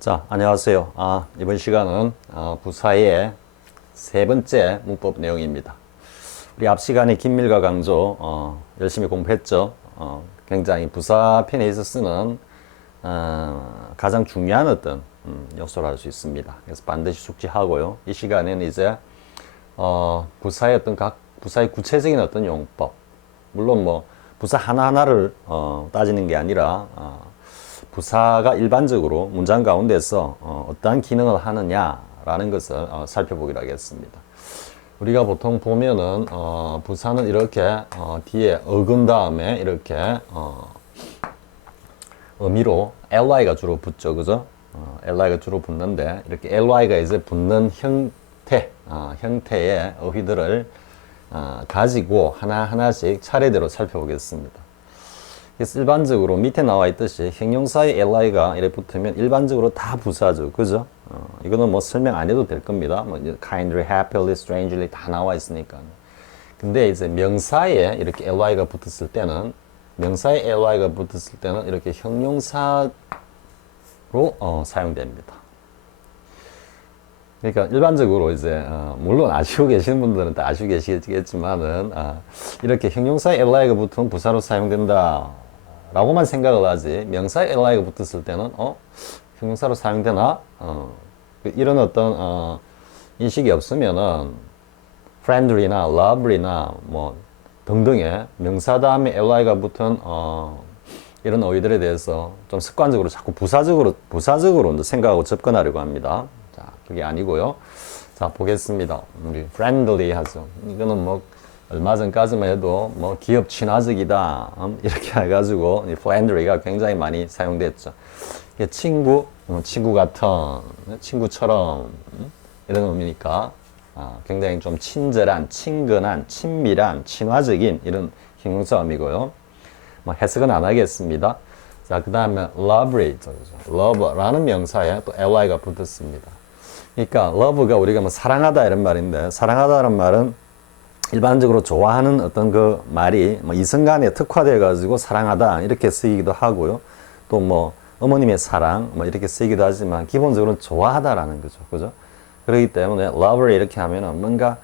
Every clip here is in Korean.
자, 안녕하세요. 이번 시간은 부사의 세 번째 문법 내용입니다. 우리 앞 시간에 긴밀과 강조 열심히 공부했죠. 굉장히 부사 편에 있어 쓰는 가장 중요한 어떤 요소를 할 수 있습니다. 그래서 반드시 숙지하고요. 이 시간에는 이제 부사의 어떤 각 부사의 구체적인 어떤 용법, 물론 뭐 부사 하나하나를 따지는 게 아니라 부사가 일반적으로 문장 가운데서 어떠한 기능을 하느냐라는 것을 살펴보기로 하겠습니다. 우리가 보통 보면은 부사는 이렇게 뒤에 어근 다음에 이렇게 의미로 ly가 주로 붙죠, 그죠? ly가 주로 붙는데 이렇게 ly가 이제 붙는 형태의 어휘들을 가지고 하나하나씩 차례대로 살펴보겠습니다. 그래서 일반적으로 밑에 나와 있듯이 형용사의 ly가 이렇게 붙으면 일반적으로 다 부사죠, 그죠? 이거는 뭐 설명 안 해도 될 겁니다. 뭐 kindly, happily, strangely 다 나와 있으니까. 근데 이제 명사에 이렇게 ly가 붙었을 때는 이렇게 형용사로 사용됩니다. 그러니까 일반적으로 이제 물론 아시고 계시는 분들은 다 아시고 계시겠지만은 이렇게 형용사에 ly가 붙으면 부사로 사용된다 라고만 생각을 하지, 명사에 ly가 붙었을 때는 형용사로 사용되나? 이런 어떤 인식이 없으면은 friendly나 lovely나 뭐 등등의 명사 다음에 ly가 붙은 이런 어휘들에 대해서 좀 습관적으로 자꾸 부사적으로 생각하고 접근하려고 합니다. 자, 그게 아니고요. 자, 보겠습니다. 우리 friendly 하죠. 이거는 뭐 얼마 전까지만 해도 뭐 기업 친화적이다 이렇게 해가지고 friendly가 굉장히 많이 사용됐죠. 친구, 친구 같은, 친구처럼 이런 의미니까 굉장히 좀 친절한, 친근한, 친밀한, 친화적인 이런 형용사 의미고요. 뭐 해석은 안 하겠습니다. 자, 그 다음에 lovely, love라는 명사에 또 ly가 붙었습니다. 그러니까 love가 우리가 뭐 사랑하다 이런 말인데, 사랑하다는 말은 일반적으로 좋아하는 어떤 그 말이 뭐 이성간에 특화되어 가지고 사랑하다 이렇게 쓰이기도 하고요. 또 뭐 어머님의 사랑 뭐 이렇게 쓰이기도 하지만 기본적으로는 좋아하다라는 거죠, 그죠? 그렇기 때문에 lover 이렇게 하면은 뭔가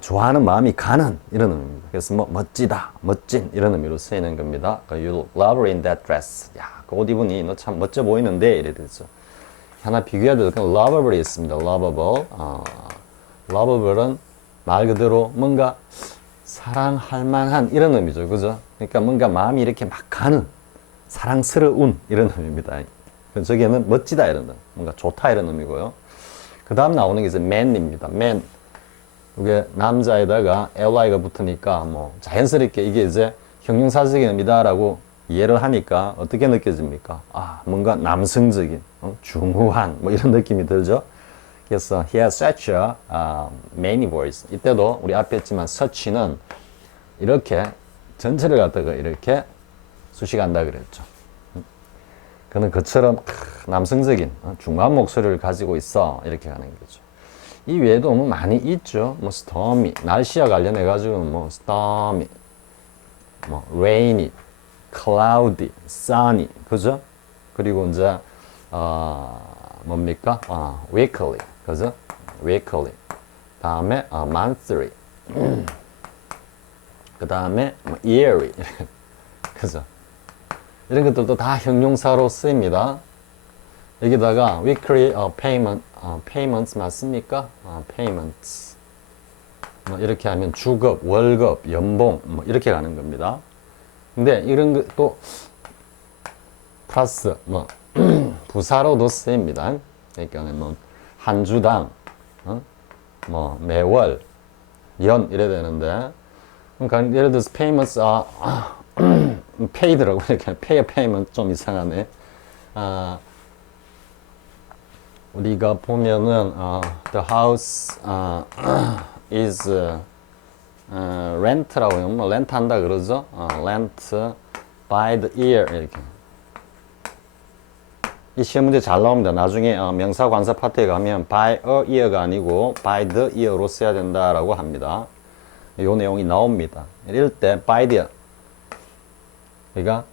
좋아하는 마음이 가는 이런 의미입니다. 그래서 뭐 멋지다, 멋진 이런 의미로 쓰이는 겁니다. You look lovely in that dress. 야, 그 옷 입으니 너 참 멋져 보이는데 이래 되죠. 하나 비교해야 될 건 lovable이 있습니다. lovable. lovable은 말 그대로 뭔가 사랑할 만한 이런 의미죠, 그죠? 그러니까 뭔가 마음이 이렇게 막 가는 사랑스러운 이런 의미입니다. 저기에는 멋지다 이런 의미, 뭔가 좋다 이런 의미고요. 그 다음 나오는 게 이제 man입니다. man. 이게 남자에다가 ly가 붙으니까 뭐 자연스럽게 이게 이제 형용사적인 의미다라고 이해를 하니까 어떻게 느껴집니까? 뭔가 남성적인, 중후한 뭐 이런 느낌이 들죠. 그래서 he has such a manly voice. 이때도 우리 앞에 했지만 such는 이렇게 전체를 갖다가 이렇게 수식한다 그랬죠. 그는 그처럼 남성적인 중후한 목소리를 가지고 있어 이렇게 하는 거죠. 이 외에도 뭐 많이 있죠. 뭐 stormy, 날씨와 관련해 가지고는 뭐 stormy, 뭐 rainy, cloudy, sunny, 그죠? 그리고 이제 뭡니까? weekly, 그죠? weekly. 다음에 monthly. 그 다음에 yearly, 그죠? 이런 것들도 다 형용사로 쓰입니다. 여기다가 weekly payments 맞습니까? payments. 뭐 이렇게 하면 주급, 월급, 연봉 뭐 이렇게 가는 겁니다. 근데 이런 것도 플러스 뭐 부사로도 쓰입니다. 그러니까 뭐 한 주당, 뭐 매월, 연 이래 되는데, 그러니까 예를 들어서 payments paid라고 이렇게 payment 좀 이상하네. 우리가 보면은 the house is rent라고 하면 뭐 렌트 한다 그러죠. rent by the year 이렇게. 이 시험 문제 잘 나옵니다. 나중에 명사 관사 파트에 가면 by a year가 아니고 by the year로 써야 된다라고 합니다. 이 내용이 나옵니다. 이럴 때 by the 그러니까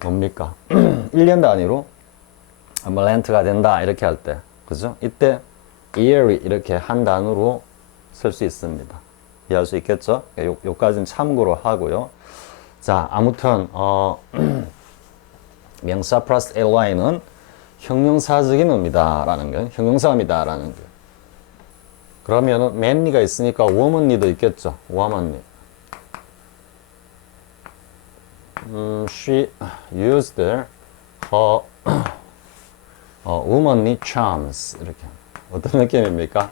뭡니까? 1년 단위로 뭐 렌트가 된다 이렇게 할 때, 그죠? 이때 yearly 이렇게 한 단어로 쓸 수 있습니다. 이해할 수 있겠죠? 요까지는 참고로 하고요. 자, 아무튼 명사 플러스 ly는 형용사적인 의미다라는 거, 형용사입니다라는 거. 그러면은 manly가 있으니까 womanly도 있겠죠. womanly. She used her womanly charms. 이렇게. 어떤 느낌입니까?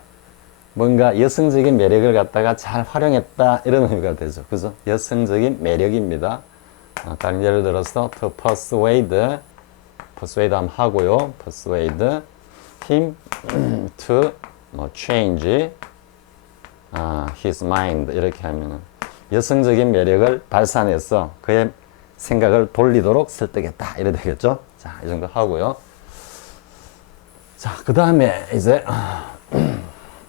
뭔가 여성적인 매력을 갖다가 잘 활용했다 이런 의미가 되죠. 그죠? 여성적인 매력입니다. 다른 예를 들어서 to persuade 한번 하고요. persuade him to change his mind 이렇게 하면은 여성적인 매력을 발산해서 그의 생각을 돌리도록 설득했다 이래 되겠죠. 자, 이 정도 하고요. 자, 그 다음에 이제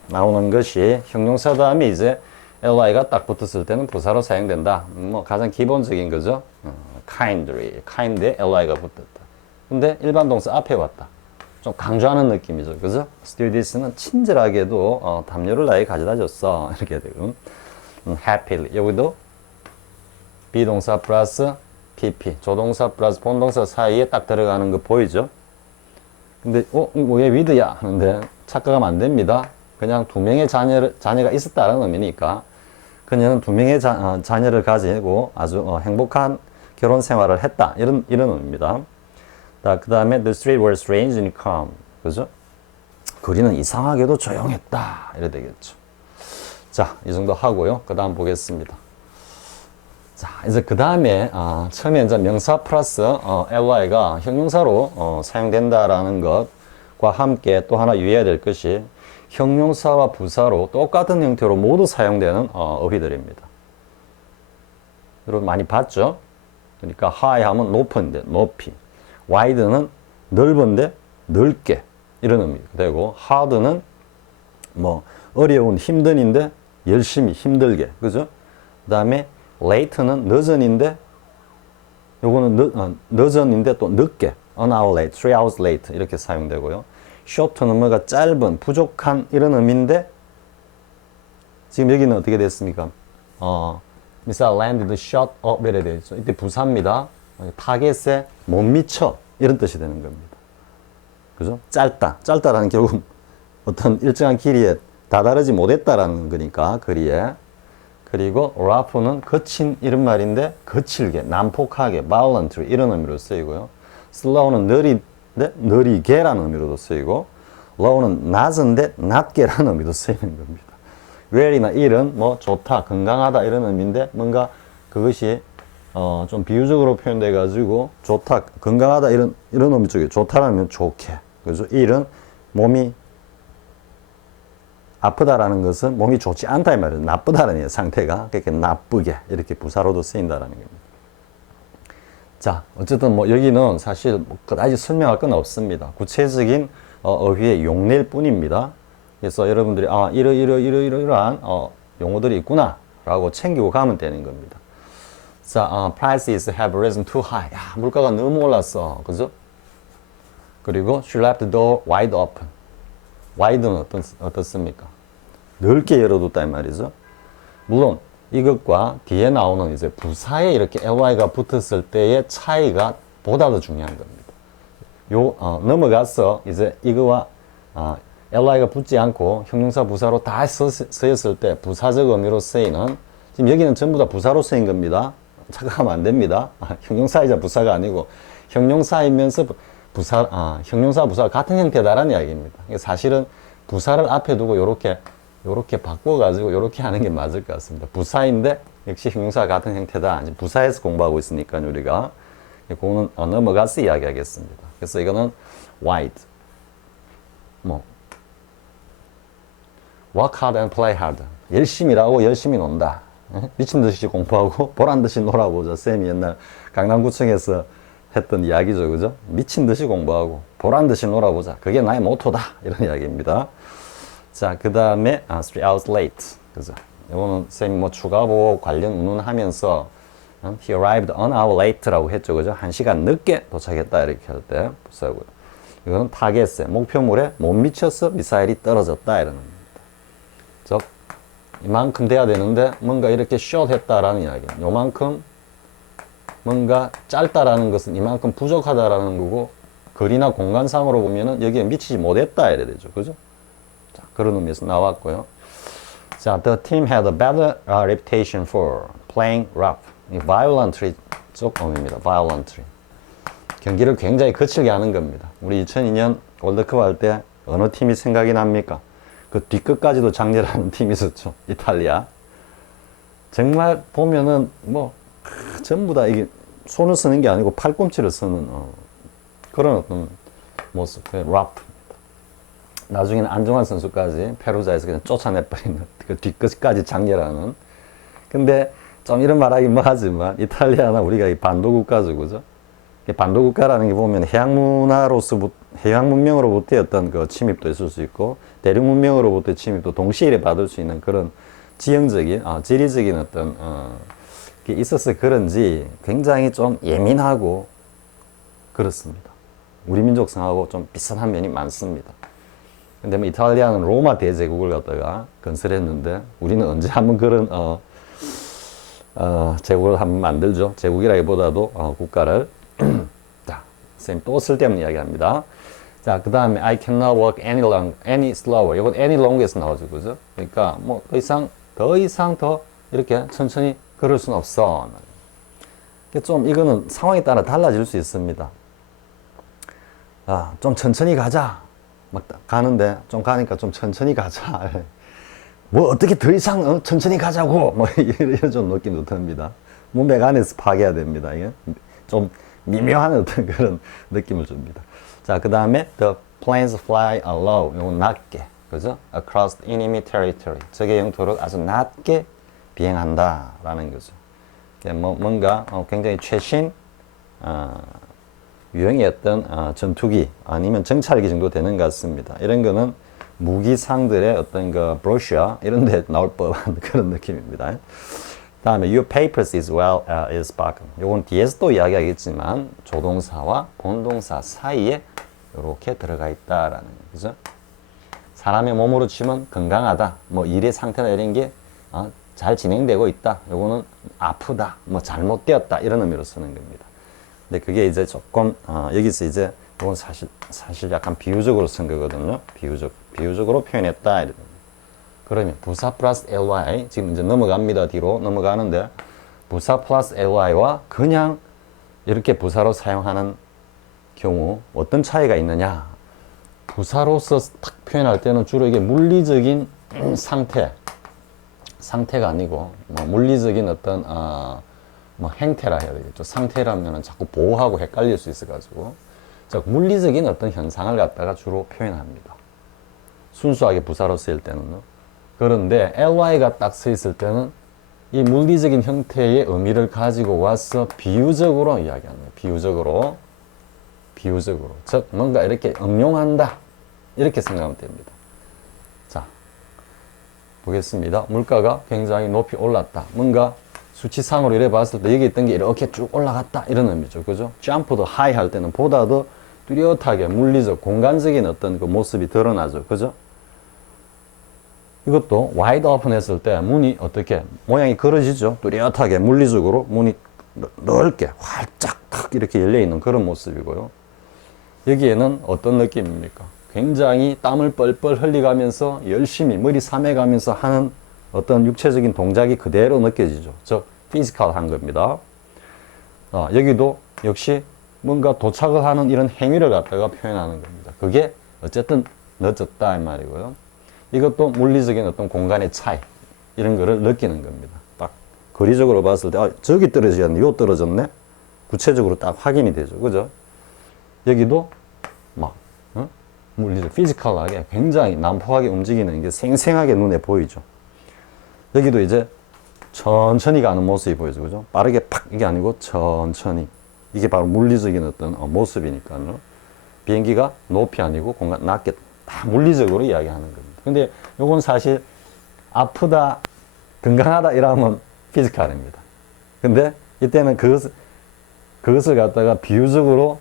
나오는 것이 형용사 다음에 이제 ly가 딱 붙었을 때는 부사로 사용된다. 뭐 가장 기본적인 거죠. kind에 ly가 붙었다. 근데 일반 동사 앞에 왔다. 좀 강조하는 느낌이죠. 그죠? stewardess는 친절하게도 담요를 나에게 가져다 줬어. 이렇게 되고 happily 여기도 비동사 플러스 pp 조동사 플러스 본동사 사이에 딱 들어가는 거 보이죠? 근데 왜 with야 하는데 착각하면 안 됩니다. 그냥 두 명의 자녀가 있었다는 의미니까 그녀는 두 명의 자녀를 가지고 아주 행복한 결혼 생활을 했다 이런 의미입니다. 그 다음에 the street was strange and calm. 그죠? 거리는 이상하게도 조용했다 이래 되겠죠. 자, 이 정도 하고요. 그 다음 보겠습니다. 자, 이제 그 다음에 처음에 이제 명사 플러스 ly가 형용사로 사용된다라는 것과 함께 또 하나 유의해야 될 것이 형용사와 부사로 똑같은 형태로 모두 사용되는 어휘들입니다. 여러분 많이 봤죠? 그러니까 high 하면 높은데 높이, wide는 넓은데 넓게 이런 의미가 되고 hard는 뭐 어려운 힘든인데 열심히 힘들게, 그죠? 그 다음에 late는 늦은인데 요거는 늦은인데 또 늦게 an hour late, 3 hours late 이렇게 사용되고요. short는 뭐가 짧은, 부족한 이런 의미인데 지금 여기는 어떻게 됐습니까? Missile landed short up 이래 되죠. 이때 부사입니다. 타겟에 못 미쳐 이런 뜻이 되는 겁니다. 그죠? 짧다라는 결국 어떤 일정한 길이에 다다르지 못했다라는 거니까 거리에. 그리고 rough는 거친 이런 말인데 거칠게, 난폭하게, violently 이런 의미로 쓰이고요. slow는 느리게라는 의미로도 쓰이고 low는 낮은데 낮게라는 의미도 쓰이는 겁니다. well이나 ill은 뭐 좋다, 건강하다 이런 의미인데 뭔가 그것이 좀 비유적으로 표현돼 가지고 좋다, 건강하다 이런 의미 쪽에 좋다라면 좋게, 그죠? ill은 몸이 아프다라는 것은 몸이 좋지 않다 이 말이에요. 나쁘다라는 상태가 그렇게 나쁘게 이렇게 부사로도 쓰인다라는 겁니다. 자, 어쨌든 뭐 여기는 사실 그다지 설명할 건 없습니다. 구체적인 어휘의 용례일 뿐입니다. 그래서 여러분들이 이러한 용어들이 있구나라고 챙기고 가면 되는 겁니다. 자, prices have risen too high. 야, 물가가 너무 올랐어, 그죠? 그리고 she left the door wide open. wide는 어떻습니까? 넓게 열어뒀다 이 말이죠. 물론 이것과 뒤에 나오는 이제 부사에 이렇게 ly가 붙었을 때의 차이가 보다 더 중요한 겁니다. 넘어가서 이제 이거와 ly가 붙지 않고 형용사 부사로 다 쓰였을 때 부사적 의미로 쓰이는, 지금 여기는 전부 다 부사로 쓰인 겁니다. 착각하면 안 됩니다. 형용사이자 부사가 아니고 형용사이면서 형용사 부사가 같은 형태다라는 이야기입니다. 사실은 부사를 앞에 두고 요렇게 바꿔가지고 요렇게 하는 게 맞을 것 같습니다. 부사인데 역시 형용사가 같은 형태다. 부사에서 공부하고 있으니까 우리가 그거는 넘어가서 이야기하겠습니다. 그래서 이거는 wide, work hard and play hard. 열심히 일하고 열심히 논다. 미친 듯이 공부하고 보란 듯이 놀아보자. 쌤이 옛날 강남구청에서 했던 이야기죠, 그죠? 미친 듯이 공부하고 보란 듯이 놀아보자. 그게 나의 모토다. 이런 이야기입니다. 자, 그 다음에 3 hours late, 그죠? 이거는 쌤이 뭐 추가 보호 관련 운운하면서 he arrived an hour late라고 했죠, 그죠? 1시간 늦게 도착했다 이렇게 할 때 쓰고요. 이거는 타겟에, 목표물에 못 미쳐서 미사일이 떨어졌다 이러는 겁니다. 즉 이만큼 돼야 되는데 뭔가 이렇게 숏했다라는 이야기예요. 요만큼 뭔가 짧다라는 것은 이만큼 부족하다라는 거고, 거리나 공간상으로 보면은 여기에 미치지 못했다 이래야 되죠. 그죠? 자, 그런 의미에서 나왔고요. 자, the team had a bad reputation for playing rough. violently 쪽 의미입니다. violently. 경기를 굉장히 거칠게 하는 겁니다. 우리 2002년 월드컵 할 때 어느 팀이 생각이 납니까? 그 뒷끝까지도 장렬하는 팀이 있었죠. 이탈리아. 정말 보면은 뭐 전부 다 이게 손을 쓰는 게 아니고 팔꿈치를 쓰는 그런 어떤 모습, 러프입니다. 나중에는 안정환 선수까지 페루자에서 그냥 쫓아내버리는 그 뒷끝까지 장렬하는. 근데 좀 이런 말하기 뭐하지만 이탈리아나 우리가 이 반도 국가죠, 그죠? 반도 국가라는 게 보면 해양 문화로서 해양 문명으로부터의 어떤 그 침입도 있을 수 있고 대륙 문명으로부터의 침입도 동시에 받을 수 있는 그런 지형적인 지리적인 어떤 게 있어서 그런지 굉장히 좀 예민하고 그렇습니다. 우리 민족성하고 좀 비슷한 면이 많습니다. 근데 뭐 이탈리아는 로마 대제국을 갖다가 건설했는데 우리는 언제 한번 그런 제국을 한번 만들죠. 제국이라기보다도 국가를. 자, 선생님 또 쓸데없는 이야기 합니다. 자, 그 다음에 I cannot walk any slower. 이건 any longer에서 나오죠, 그죠? 그러니까 뭐 더 이상 더 이렇게 천천히 걸을 수는 없어. 좀 이거는 상황에 따라 달라질 수 있습니다. 좀 천천히 가자. 막 가는데 좀 가니까 좀 천천히 가자. 뭐 어떻게 더 이상 천천히 가자고 뭐 이런 좀 느낌도 듭니다. 문맥 안에서 파악해야 됩니다. 이게 좀 미묘한 어떤 그런 느낌을 줍니다. 자, 그 다음에 the planes fly low. 이건 낮게, 그죠? Across enemy territory. 적의 영토를 아주 낮게 비행한다라는 거죠. 뭔가 굉장히 최신 유형의 어떤 전투기 아니면 정찰기 정도 되는 것 같습니다. 이런 거는 무기상들의 어떤 그 브로셔 이런 데 나올 법한 그런 느낌입니다. 다음에 your papers is well is spoken. 요건 뒤에서 또 이야기하겠지만 조동사와 본동사 사이에 이렇게 들어가 있다라는 거죠. 사람의 몸으로 치면 건강하다, 뭐 일의 상태나 이런 게 잘 진행되고 있다. 요거는 아프다, 뭐 잘못되었다 이런 의미로 쓰는 겁니다. 근데 그게 이제 조금 여기서 이제 이건 사실 약간 비유적으로 쓴 거거든요. 비유적으로 표현했다. 그러면 부사 플러스 ly 지금 이제 넘어갑니다. 뒤로 넘어가는데 부사 플러스 ly와 그냥 이렇게 부사로 사용하는 경우 어떤 차이가 있느냐? 부사로서 딱 표현할 때는 주로 이게 물리적인 상태가 아니고 뭐 물리적인 어떤 뭐 행태라 해야 되겠죠. 상태라면 자꾸 보호하고 헷갈릴 수 있어가지고 즉 물리적인 어떤 현상을 갖다가 주로 표현합니다. 순수하게 부사로 쓰일 때는요. 그런데 ly가 딱 써 있을 때는 이 물리적인 형태의 의미를 가지고 와서 비유적으로 이야기합니다. 비유적으로. 즉 뭔가 이렇게 응용한다. 이렇게 생각하면 됩니다. 자, 보겠습니다. 물가가 굉장히 높이 올랐다. 뭔가 수치상으로 이래 봤을 때 여기 있던 게 이렇게 쭉 올라갔다. 이런 의미죠. 그죠? 점프 더 하이 할 때는 보다 더 뚜렷하게 물리적, 공간적인 어떤 그 모습이 드러나죠. 그죠? 이것도 와이드 오픈 했을 때 문이 어떻게 모양이 그려지죠. 뚜렷하게 물리적으로 문이 넓게 활짝 탁 이렇게 열려 있는 그런 모습이고요. 여기에는 어떤 느낌입니까? 굉장히 땀을 뻘뻘 흘리가면서 열심히 머리 삼해가면서 하는 어떤 육체적인 동작이 그대로 느껴지죠. 즉 피지컬한 겁니다. 여기도 역시 뭔가 도착을 하는 이런 행위를 갖다가 표현하는 겁니다. 그게 어쨌든 늦었다 이 말이고요. 이것도 물리적인 어떤 공간의 차이 이런 거를 느끼는 겁니다. 딱 거리적으로 봤을 때 저기 떨어지지 않네, 요 떨어졌네. 구체적으로 딱 확인이 되죠. 그죠? 여기도 막 물리적 피지컬하게 굉장히 난폭하게 움직이는 게 생생하게 눈에 보이죠. 여기도 이제 천천히 가는 모습이 보이죠. 그죠? 빠르게 팍 이게 아니고 천천히. 이게 바로 물리적인 어떤 모습이니까요. 비행기가 높이 아니고 공간 낮게 다 물리적으로 이야기하는 겁니다. 근데 요건 사실 아프다, 건강하다 이러면 피지컬입니다. 근데 이때는 그것을 갖다가 비유적으로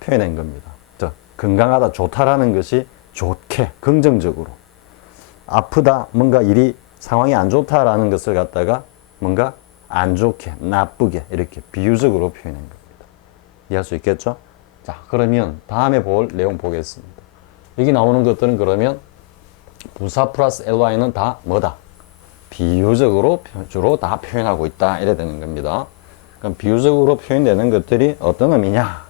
표현한 겁니다. 자, 건강하다, 좋다라는 것이 좋게, 긍정적으로. 아프다, 뭔가 일이, 상황이 안 좋다라는 것을 갖다가 뭔가 안 좋게, 나쁘게 이렇게 비유적으로 표현한 겁니다. 이해할 수 있겠죠? 자, 그러면 다음에 볼 내용 보겠습니다. 여기 나오는 것들은 그러면 부사 플러스 ly는 다 뭐다? 비유적으로 주로 다 표현하고 있다. 이래 되는 겁니다. 그럼 비유적으로 표현되는 것들이 어떤 의미냐?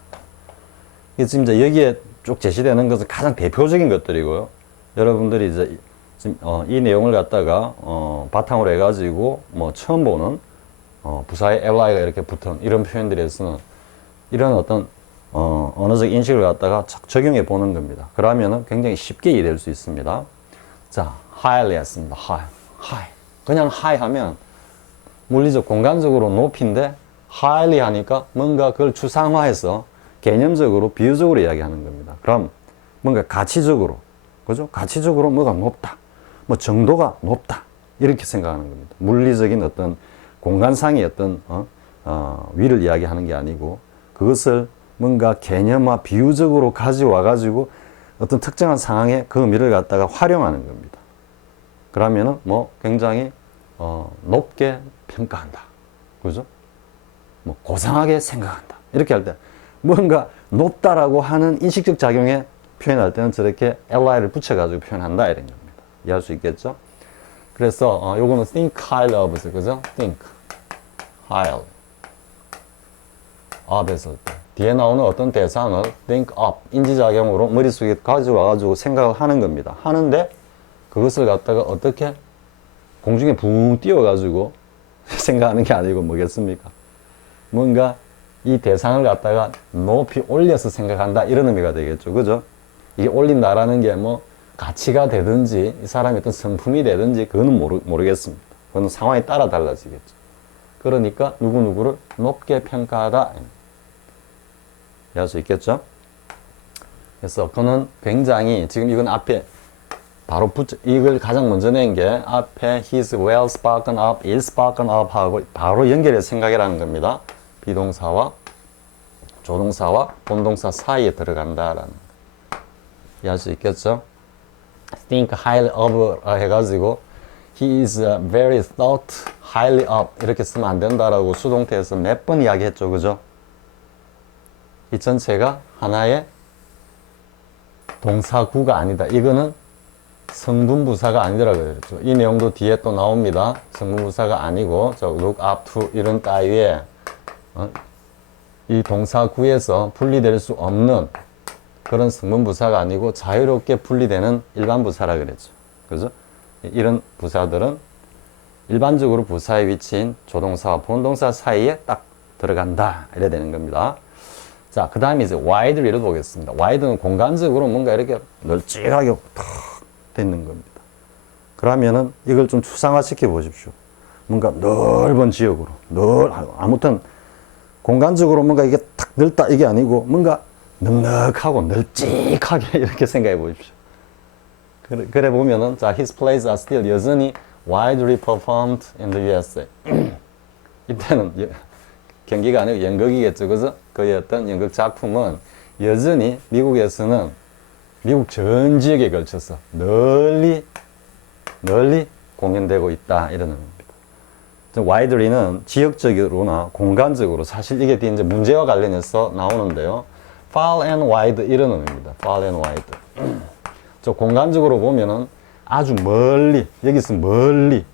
이게 지금 이제 여기에 쭉 제시되는 것은 가장 대표적인 것들이고요. 여러분들이 이제 지금 이 내용을 갖다가 바탕으로 해가지고 뭐 처음 보는 부사의 ly가 이렇게 붙은 이런 표현들에서는 이런 어떤 언어적 인식을 갖다가 적용해 보는 겁니다. 그러면은 굉장히 쉽게 이해될 수 있습니다. 자, highly 했습니다. high. 그냥 high 하면 물리적 공간적으로 높인데 highly 하니까 뭔가 그걸 추상화해서 개념적으로 비유적으로 이야기하는 겁니다. 그럼 뭔가 가치적으로, 그죠? 가치적으로 뭐가 높다, 뭐 정도가 높다 이렇게 생각하는 겁니다. 물리적인 어떤 공간상의 어떤 위를 이야기하는 게 아니고 그것을 뭔가 개념화 비유적으로 가져와 가지고 어떤 특정한 상황에 그 의미를 갖다가 활용하는 겁니다. 그러면은 뭐 굉장히 높게 평가한다, 그죠? 뭐 고상하게 생각한다 이렇게 할 때 뭔가 높다라고 하는 인식적 작용에 표현할 때는 저렇게 ly를 붙여가지고 표현한다 이런 겁니다. 이해할 수 있겠죠? 그래서 요거는 think highly of, 그죠? think highly of 했을 때 뒤에 나오는 어떤 대상을 think of, 인지작용으로 머릿속에 가져와가지고 생각을 하는 겁니다. 하는데 그것을 갖다가 어떻게 공중에 붕 띄워가지고 생각하는 게 아니고 뭐겠습니까? 뭔가 이 대상을 갖다가 높이 올려서 생각한다 이런 의미가 되겠죠. 그죠? 이게 올린다라는 게 뭐 가치가 되든지 이 사람의 어떤 성품이 되든지 그거는 모르겠습니다. 그거는 상황에 따라 달라지겠죠. 그러니까 누구누구를 높게 평가하다 이해할 수 있겠죠? 그래서 그는 굉장히 지금 이건 앞에 바로 이걸 가장 먼저 낸 게 앞에 he's well spoken of, is spoken of 하고 바로 연결해서 생각이라는 겁니다. 비동사와 조동사와 본동사 사이에 들어간다라는 이해할 수 있겠죠? think highly of 해가지고 he is very thought highly of 이렇게 쓰면 안 된다라고 수동태에서 몇 번 이야기했죠, 그죠? 이 전체가 하나의 동사구가 아니다. 이거는 성분부사가 아니더라고요. 그랬죠. 이 내용도 뒤에 또 나옵니다. 성분부사가 아니고 저 look up to 이런 따위에 이 동사구에서 분리될 수 없는 그런 성분부사가 아니고 자유롭게 분리되는 일반부사라 그랬죠. 그죠? 이런 부사들은 일반적으로 부사의 위치인 조동사와 본동사 사이에 딱 들어간다. 이래야 되는 겁니다. 자, 그 다음에 이제 widely를 보겠습니다. wide는 공간적으로 뭔가 이렇게 널찍하게 탁 되는 겁니다. 그러면은 이걸 좀 추상화 시켜 보십시오. 뭔가 넓은 지역으로, 아무튼 공간적으로 뭔가 이게 탁 넓다 이게 아니고 뭔가 넉넉하고 널찍하게 이렇게 생각해 보십시오. 그래 보면은 자, his plays are still 여전히 widely performed in the USA. 이때는 경기가 아니고 연극이겠죠, 그죠? 그의 어떤 연극 작품은 여전히 미국에서는 미국 전 지역에 걸쳐서 널리 공연되고 있다 이러는 겁니다. widely는 지역적으로나 공간적으로 사실 이게 뒤에 이제 문제와 관련해서 나오는데요. far and wide 이런 의미입니다. far and wide. 저 공간적으로 보면은 아주 멀리, 여기서 멀리,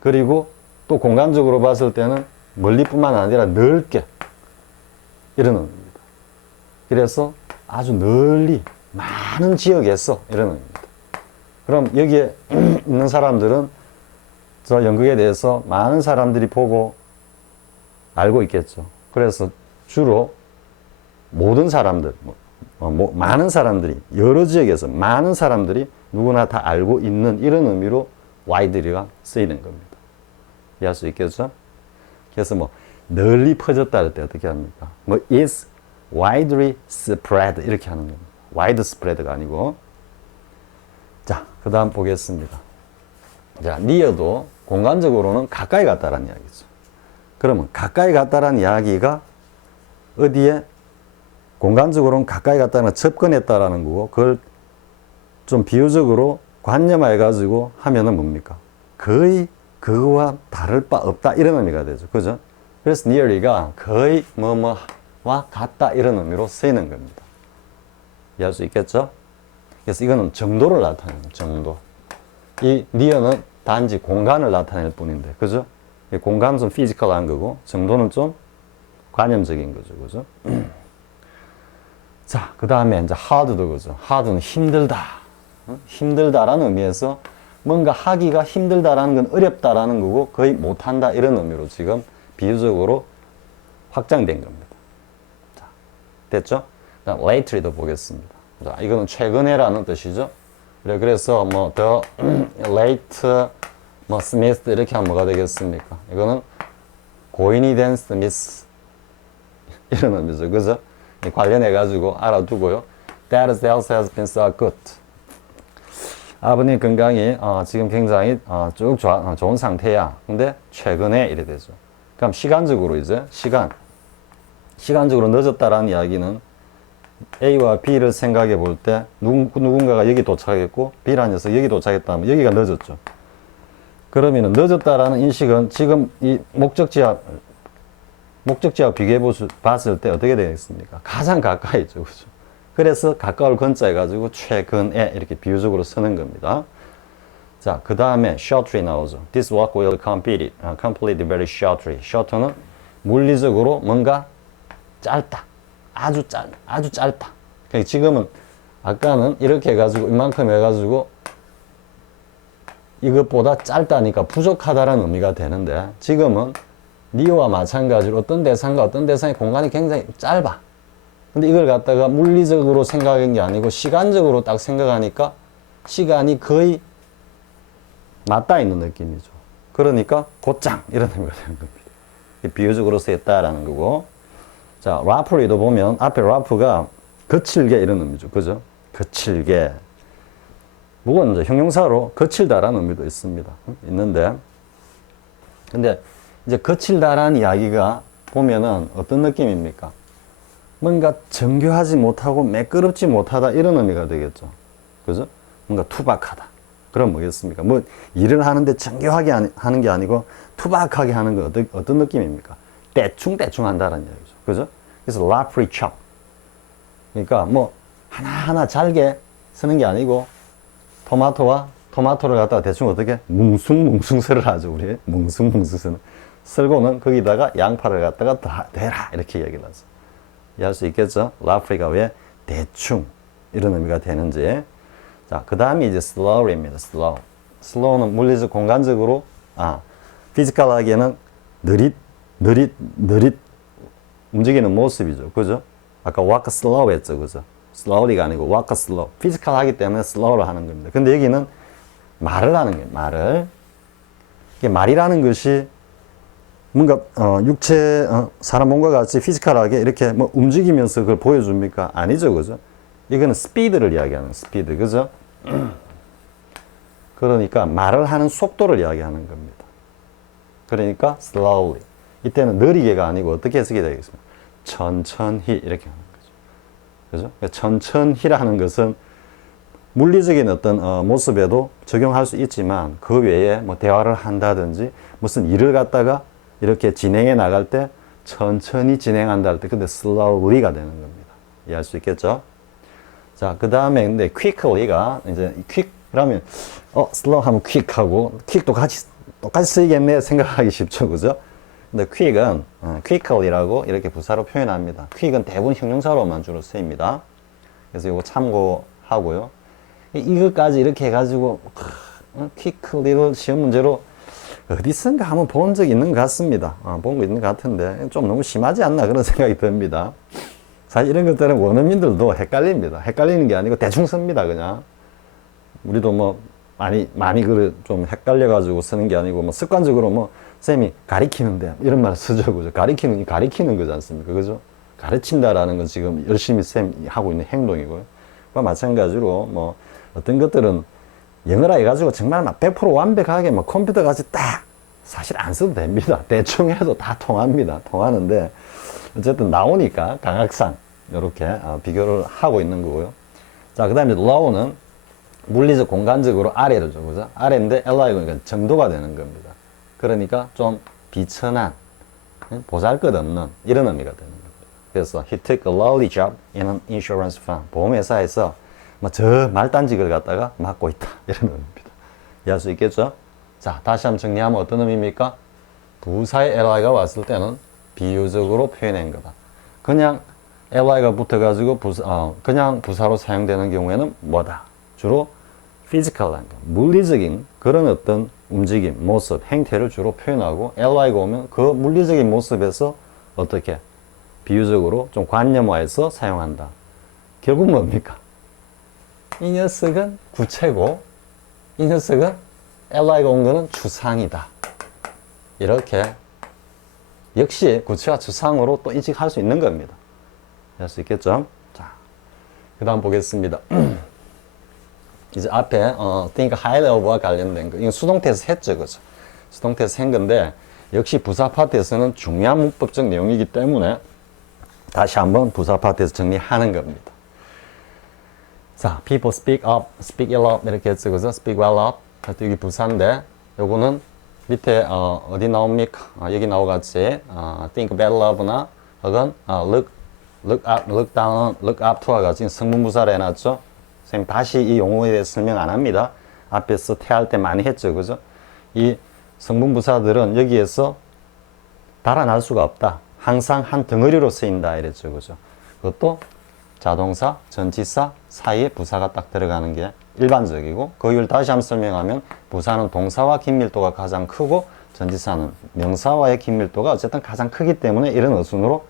그리고 또 공간적으로 봤을 때는 멀리뿐만 아니라 넓게 이런 의미입니다. 그래서 아주 널리 많은 지역에서 이런 의미입니다. 그럼 여기에 있는 사람들은 저 연극에 대해서 많은 사람들이 보고 알고 있겠죠. 그래서 주로 모든 사람들, 많은 사람들이, 여러 지역에서 많은 사람들이 누구나 다 알고 있는 이런 의미로 widely가 쓰이는 겁니다. 이해할 수 있겠죠? 그래서 뭐 널리 퍼졌다 할 때 어떻게 합니까? 뭐 is widely spread 이렇게 하는 겁니다. widespread가 아니고. 자, 그 다음 보겠습니다. 자, near도 공간적으로는 가까이 갔다라는 이야기죠. 그러면 가까이 갔다라는 이야기가 어디에 공간적으로는 가까이 갔다는 접근했다라는 거고, 그걸 좀 비유적으로 관념해가지고 하면은 뭡니까? 거의 그거와 다를 바 없다 이런 의미가 되죠. 그죠? 그래서 nearly가 거의 뭐뭐와 같다 이런 의미로 쓰이는 겁니다. 이해할 수 있겠죠? 그래서 이거는 정도를 나타내는 정도. 이 near는 단지 공간을 나타낼 뿐인데, 그죠? 공간은 좀 피지컬한 거고, 정도는 좀 관념적인 거죠. 그죠? 자, 그 다음에 이제 hard도 그죠? hard는 힘들다. 힘들다라는 의미에서 뭔가 하기가 힘들다라는 건 어렵다라는 거고, 거의 못한다 이런 의미로 지금 비유적으로 확장된 겁니다. 자, 됐죠? 자, lately도 보겠습니다. 자, 이거는 최근에라는 뜻이죠. 그래서 뭐 the late 뭐 스미스 이렇게 하면 뭐가 되겠습니까? 이거는 고인이 된 스미스 이런 의미죠. 그죠? 관련해 가지고 알아두고요. That health has been so good. 아버님 건강이 지금 굉장히 쭉 좋은 상태야. 근데 최근에 이래 되죠. 그럼 시간적으로 이제 시간적으로 늦었다라는 이야기는 A와 B를 생각해 볼 때 누군가가 여기 도착했고 B라는 녀석 여기 도착했다면 여기가 늦었죠. 그러면 늦었다라는 인식은 지금 이 목적지와 비교해 봤을 때 어떻게 되겠습니까? 가장 가까이 있죠. 그죠? 그래서 가까울 건자 해가지고 최근에 이렇게 비유적으로 쓰는 겁니다. 자, 그 다음에 shortly 나오죠. This work will complete very shortly. short는 물리적으로 뭔가 짧다. 아주 짧다. 그러니까 지금은 아까는 이렇게 해가지고 이만큼 해가지고 이것보다 짧다니까 부족하다라는 의미가 되는데 지금은 니와 마찬가지로 어떤 대상과 어떤 대상의 공간이 굉장히 짧아. 근데 이걸 갖다가 물리적으로 생각한 게 아니고 시간적으로 딱 생각하니까 시간이 거의 맞닿아 있는 느낌이죠. 그러니까 곧장 이런 의미가 되는 겁니다. 비유적으로 쓰였다라는 거고. 자, roughly도 보면 앞에 rough가 거칠게 이런 의미죠. 그죠? 거칠게. 물론 이제 형용사로 거칠다라는 의미도 있습니다. 있는데 근데 이제 거칠다라는 이야기가 보면은 어떤 느낌입니까? 뭔가 정교하지 못하고 매끄럽지 못하다 이런 의미가 되겠죠. 그죠? 뭔가 투박하다. 그럼 뭐겠습니까? 뭐 일을 하는데 정교하게 하는 게 아니고 투박하게 하는 건 어떤 느낌입니까? 대충 한다는 이야기죠. 그죠? 그래서 roughly chop. 그러니까 뭐 하나하나 잘게 쓰는 게 아니고 토마토를 갖다가 대충 어떻게 뭉숭뭉숭 썰을 하죠. 우리 뭉숭뭉숭 썰는. 썰고는 거기다가 양파를 갖다가 다 대라 이렇게 얘기를 하죠. 이해할 수 있겠죠? roughly가 왜 대충 이런 의미가 되는지. 자, 그 다음에 이제 slowly입니다. slow는 물리적 공간적으로 피지컬하게는 느릿 움직이는 모습이죠. 그죠? 아까 walk slow 했죠. 그죠? slowly가 아니고 walk slow. 피지컬하기 때문에 slow를 하는 겁니다. 근데 여기는 말을 하는 거예요. 말을. 이게 말이라는 것이 뭔가 육체 사람 몸과 같이 피지컬하게 이렇게 뭐 움직이면서 그걸 보여줍니까? 아니죠. 그죠? 이거는 스피드를 이야기하는 스피드. 그죠? 그러니까 말을 하는 속도를 이야기하는 겁니다. 그러니까 slowly. 이때는 느리게가 아니고 어떻게 쓰게 되겠습니까? 천천히 이렇게 하는 거죠. 그죠? 그러니까 천천히라는 것은 물리적인 어떤 모습에도 적용할 수 있지만 그 외에 뭐 대화를 한다든지 무슨 일을 갖다가 이렇게 진행해 나갈 때 천천히 진행한다 할 때 근데 slowly가 되는 겁니다. 이해할 수 있겠죠? 자, 그 다음에 근데 quickly가 이제 quick라면 slow 하면 quick하고 quick도 똑같이 쓰이겠네 생각하기 쉽죠. 그죠? 근데 quick은 quickly라고 이렇게 부사로 표현합니다. quick은 대부분 형용사로만 주로 쓰입니다. 그래서 이거 참고하고요. 이것까지 이렇게 해가지고 quickly를 시험 문제로 어디선가 한번 본 적 있는 것 같습니다. 본 거 있는 것 같은데 좀 너무 심하지 않나 그런 생각이 듭니다. 사실 이런 것들은 원어민들도 헷갈립니다. 헷갈리는 게 아니고 대충 씁니다. 그냥 우리도 뭐 많이 그래 좀 헷갈려가지고 쓰는 게 아니고 뭐 습관적으로 뭐 쌤이 가리키는데 이런 말 쓰죠. 그죠? 가리키는 거지 않습니까? 그죠? 가르친다라는 건 지금 열심히 쌤이 하고 있는 행동이고요. 그와 마찬가지로 뭐 어떤 것들은 영어라 해가지고 정말 막 100% 완벽하게 막 컴퓨터 같이 딱 사실 안 써도 됩니다. 대충 해도 다 통합니다. 통하는데 어쨌든 나오니까 강학상 이렇게 비교를 하고 있는 거고요. 자, 그 다음에 low는 물리적 공간적으로 아래로 죠, 그죠? 아래인데 li가 정도가 되는 겁니다. 그러니까 좀 비천한, 보잘것없는 이런 의미가 되는 거예요. 그래서 he took a lowly job in an insurance firm. 보험회사에서 뭐 저 말단직을 갖다가 맡고 있다 이런 의미입니다. 이해할 수 있겠죠? 자, 다시 한번 정리하면 어떤 의미입니까? 부사의 li가 왔을 때는 비유적으로 표현한 거다. 그냥 li가 붙어가지고 그냥 부사로 사용되는 경우에는 뭐다? 주로 physical한 거, 물리적인 그런 어떤 움직임, 모습, 행태를 주로 표현하고 li가 오면 그 물리적인 모습에서 어떻게 비유적으로 좀 관념화해서 사용한다. 결국 뭡니까? 이 녀석은 구체고 이 녀석은 li가 온 거는 추상이다. 이렇게 역시 구체와 추상으로 또 인식할 수 있는 겁니다. 할 수 있겠죠? 자, 그 다음 보겠습니다. 이제 앞에 think highly of와 관련된 거, 이건 수동태에서 했죠, 그죠? 수동태에서 한 건데 역시 부사 파트에서는 중요한 문법적 내용이기 때문에 다시 한번 부사 파트에서 정리하는 겁니다. 자, people speak up, speak ill up 이렇게 했죠, 그죠? speak well up. 여기 부사인데 요거는 밑에 어디 나옵니까? 여기 나오같이 think bad love나 혹은 look up, look down, look up to와 같이 성분부사를 해놨죠. 선생님 다시 이 용어에 대해서 설명 안 합니다. 앞에서 태할 때 많이 했죠, 그죠? 이 성분부사들은 여기에서 달아날 수가 없다. 항상 한 덩어리로 쓰인다 이랬죠, 그죠? 그것도 자동사, 전치사 사이에 부사가 딱 들어가는 게 일반적이고 그 이유를 다시 한번 설명하면 부사는 동사와 긴밀도가 가장 크고 전치사는 명사와의 긴밀도가 어쨌든 가장 크기 때문에 이런 어순으로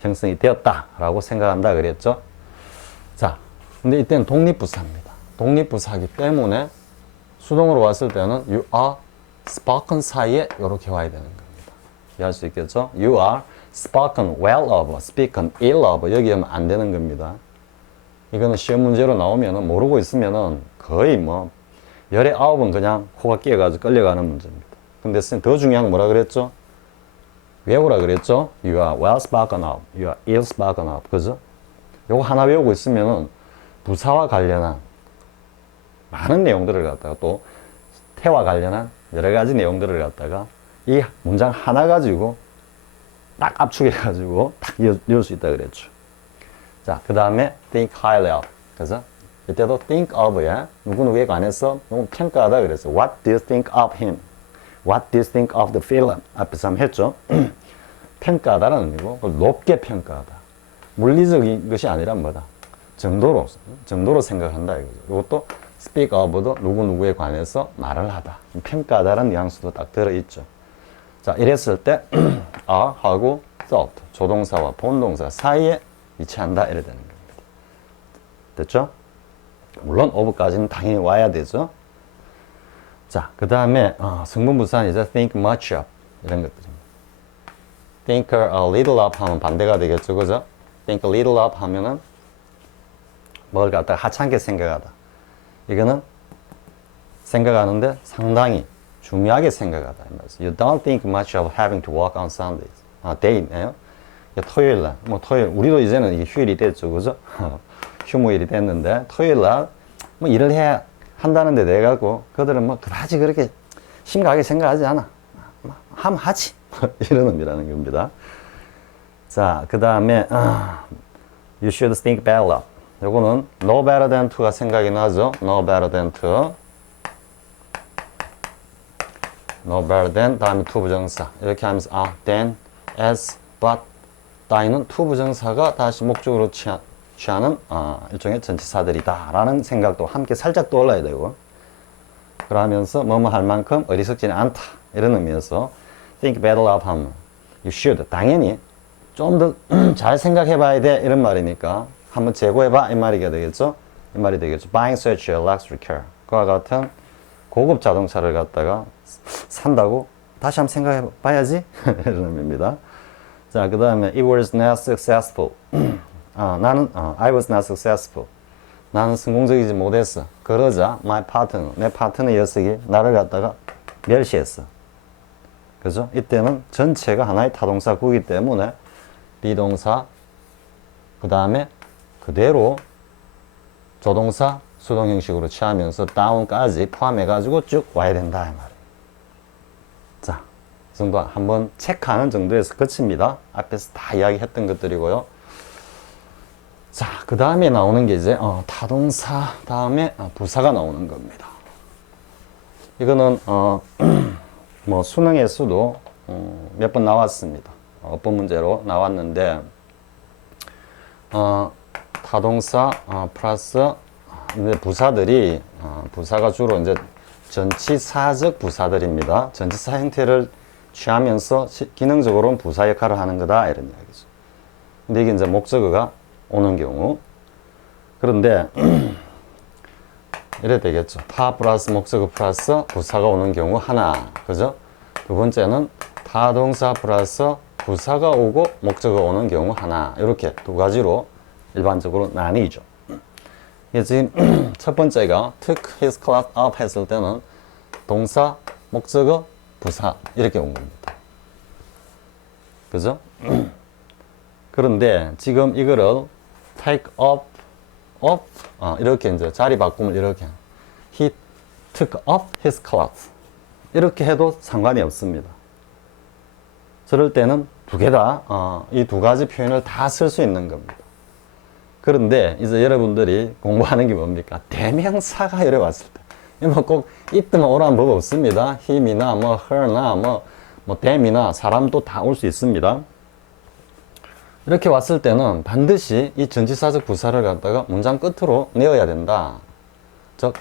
형성이 되었다라고 생각한다 그랬죠. 자, 근데 이때는 독립부사입니다. 독립부사이기 때문에 수동으로 왔을 때는 you are spoken 사이에 이렇게 와야 되는 겁니다. 이해할 수 있겠죠? You are spoken well of, speaken ill of 여기 하면 안 되는 겁니다. 이거는 시험 문제로 나오면은 모르고 있으면은 거의 뭐 열의 9은 그냥 코가 끼어가지고 끌려가는 문제입니다. 근데 더 중요한 건 뭐라 그랬죠? 외우라 그랬죠? You are well spoken of, you are ill spoken of, 그죠? 요거 하나 외우고 있으면은 부사와 관련한 많은 내용들을 갖다가 또 태와 관련한 여러 가지 내용들을 갖다가 이 문장 하나 가지고 딱 압축해가지고 딱 이을 수 있다 그랬죠. 자, 그 다음에 think highly of. 그래서 이때도 think of에 누구누구에 관해서 평가하다 그랬어요. What do you think of him? What do you think of the film? 앞에서 한번 했죠. 평가하다라는 의미고 높게 평가하다. 물리적인 것이 아니라 뭐다? 정도로 생각한다 이거죠. 이것도 speak of도 누구누구에 관해서 말을 하다. 평가하다라는 뉘앙스도 딱 들어있죠. 자, 이랬을 때 are 하고 thought, 조동사와 본동사 사이에 위치한다 이래 되는 겁니다. 됐죠? 물론 of까지는 당연히 와야 되죠. 자, 그 다음에 성분부사는 이제 think much of 이런 것들입니다. think a little of 하면 반대가 되겠죠, 그죠? think a little of 하면은 뭘 갖다가 하찮게 생각하다. 이거는 생각하는데 상당히 중요하게 생각하다. You don't think much of having to work on Sundays. day네요. 토요일 날, 토요일, 우리도 이제는 이게 휴일이 됐죠, 그죠? 휴무일이 됐는데, 토요일 날, 일을 해야 한다는데 내가고, 그들은 그다지 그렇게 심각하게 생각하지 않아. 하면 하지. 이런 의미라는 겁니다. 자, 그 다음에, you should think better of. 요거는 no better than to가 생각이 나죠? no better than to. no better than 다음에 to 부정사 이렇게 하면서 then, as, but 따위는 to 부정사가 다시 목적으로 취하는 일종의 전치사들이다 라는 생각도 함께 살짝 떠올라야 되고 그러면서 뭐뭐 할 만큼 어리석지는 않다 이런 의미에서 think better of 하면 you should 당연히 좀 더 잘 생각해 봐야 돼 이런 말이니까 한번 재고해 봐 이 말이 되겠죠? 이 말이 되겠죠. buying such a luxury car 그와 같은 고급 자동차를 갖다가 산다고 다시 한번 생각해 봐야지 이런 의미입니다. 자, 그 다음에 it was not successful. I was not successful. 나는 성공적이지 못했어. 그러자 my partner, 내 파트너 녀석이 나를 갖다가 멸시했어. 그죠? 이때는 전체가 하나의 타동사구이기 때문에 비동사 그 다음에 그대로 조동사 수동 형식으로 취하면서 down까지 포함해가지고 쭉 와야 된다 이 말이에요. 자, 이 정도 한번 체크하는 정도에서 그칩니다. 앞에서 다 이야기했던 것들이고요. 자, 그 다음에 나오는 게 이제 타동사 다음에 부사가 나오는 겁니다. 이거는 뭐 수능에서도 몇 번 나왔습니다. 어법 문제로 나왔는데 타동사 플러스 이제 부사들이 부사가 주로 이제 전치사적 부사들입니다. 전치사 형태를 취하면서 기능적으로는 부사 역할을 하는 거다 이런 이야기죠. 근데 이게 이제 목적어가 오는 경우. 그런데 이래 되겠죠. 타 플러스 목적어 플러스 부사가 오는 경우 하나. 그죠? 두 번째는 타동사 플러스 부사가 오고 목적어가 오는 경우 하나. 이렇게 두 가지로 일반적으로 나뉘죠. 이게 지금 첫 번째가 took his class up 했을 때는 동사, 목적어, 부사 이렇게 온 겁니다. 그죠? 그런데 지금 이거를 take up 이렇게 이제 자리 바꿈을 이렇게 he took up his class 이렇게 해도 상관이 없습니다. 저럴 때는 두 개 다 이 두 가지 표현을 다 쓸 수 있는 겁니다. 그런데 이제 여러분들이 공부하는 게 뭡니까? 대명사가 이래 왔을 때 뭐 꼭 it만 오라는 법 없습니다. him이나 뭐 her나 뭐 them이나 사람도 다 올 수 있습니다. 이렇게 왔을 때는 반드시 이 전치사적 부사를 갖다가 문장 끝으로 내어야 된다. 즉,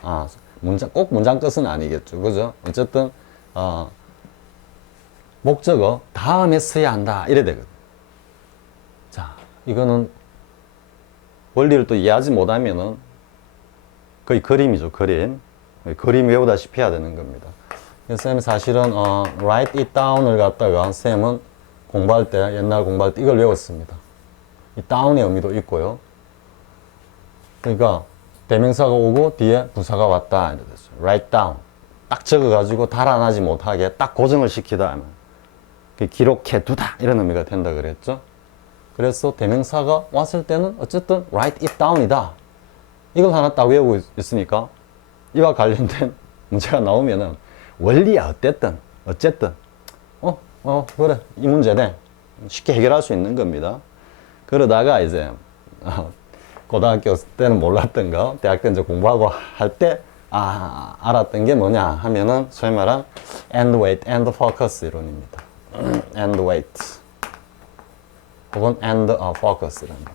꼭 문장 끝은 아니겠죠. 그죠? 어쨌든, 목적어 다음에 써야 한다. 이래 되거든. 자, 이거는 원리를 또 이해하지 못하면은 거의 그림이죠. 그림 외우다시피 해야 되는 겁니다. 쌤이 사실은, write it down을 갖다가 쌤은 공부할 때, 옛날 공부할 때 이걸 외웠습니다. 이 down의 의미도 있고요. 그러니까 대명사가 오고 뒤에 부사가 왔다. 이렇게 됐어요. write down. 딱 적어가지고 달아나지 못하게 딱 고정을 시키다. 기록해 두다. 이런 의미가 된다 그랬죠. 그래서 대명사가 왔을 때는 어쨌든 write it down이다. 이걸 하나 딱 외우고 있으니까 이와 관련된 문제가 나오면은 원리야 어쨌든 그래 이 문제네 쉽게 해결할 수 있는 겁니다. 그러다가 이제 고등학교 때는 몰랐던 거 대학 때 이제 공부하고 할 때 알았던 게 뭐냐 하면은 소위 말한 end wait and focus 이론입니다. end wait 혹은 end focus랍니다.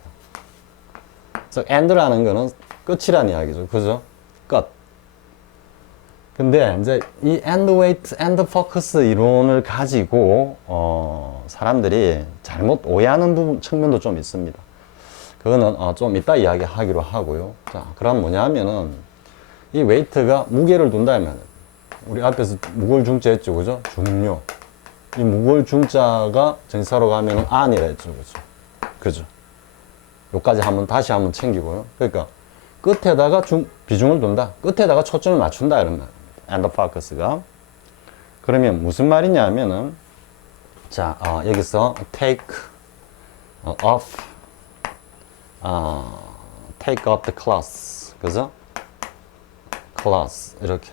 즉 end라는 거는 끝이란 이야기죠. 그죠? 끝. 근데 이제 이 end wait, end focus 이론을 가지고 사람들이 잘못 오해하는 측면도 좀 있습니다. 그거는 좀 이따 이야기하기로 하고요. 자, 그럼 뭐냐 하면은 이 weight가 무게를 둔다면 우리 앞에서 무골중자 했죠, 그죠? 중요. 이 무골중자가 전치사로 가면은 안이라 했죠, 그죠? 요까지 다시 한번 챙기고요. 그러니까 끝에다가 비중을 둔다. 끝에다가 초점을 맞춘다 이런 말입니다. and focus가. 그러면 무슨 말이냐 하면은 자, 여기서 take off take off the class. 그죠? class 이렇게.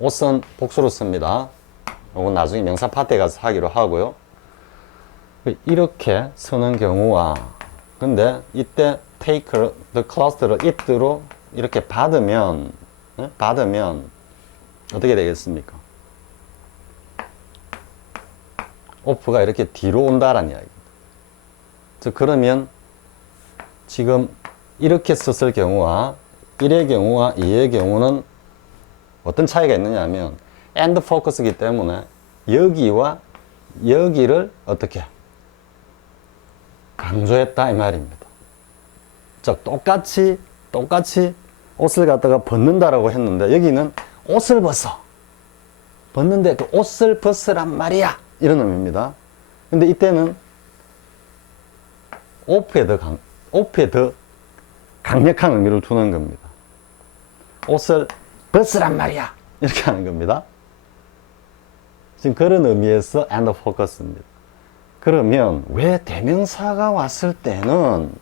옷은 복수로 씁니다. 이건 나중에 명사 파트에 가서 하기로 하고요. 이렇게 쓰는 경우와 근데 이때 take the class를 it로 이렇게 받으면 어떻게 되겠습니까? off가 이렇게 뒤로 온다라는 이야기입니다. 즉 그러면 지금 이렇게 썼을 경우와 1의 경우와 2의 경우는 어떤 차이가 있느냐 하면 and focus이기 때문에 여기와 여기를 어떻게 강조했다 이 말입니다. 즉 똑같이 옷을 갖다가 벗는다라고 했는데 여기는 옷을 벗는데 그 옷을 벗으란 말이야 이런 의미입니다. 근데 이때는 off에 더 강력한 의미를 두는 겁니다. 옷을 벗으란 말이야 이렇게 하는 겁니다. 지금 그런 의미에서 and focus입니다. 그러면 왜 대명사가 왔을 때는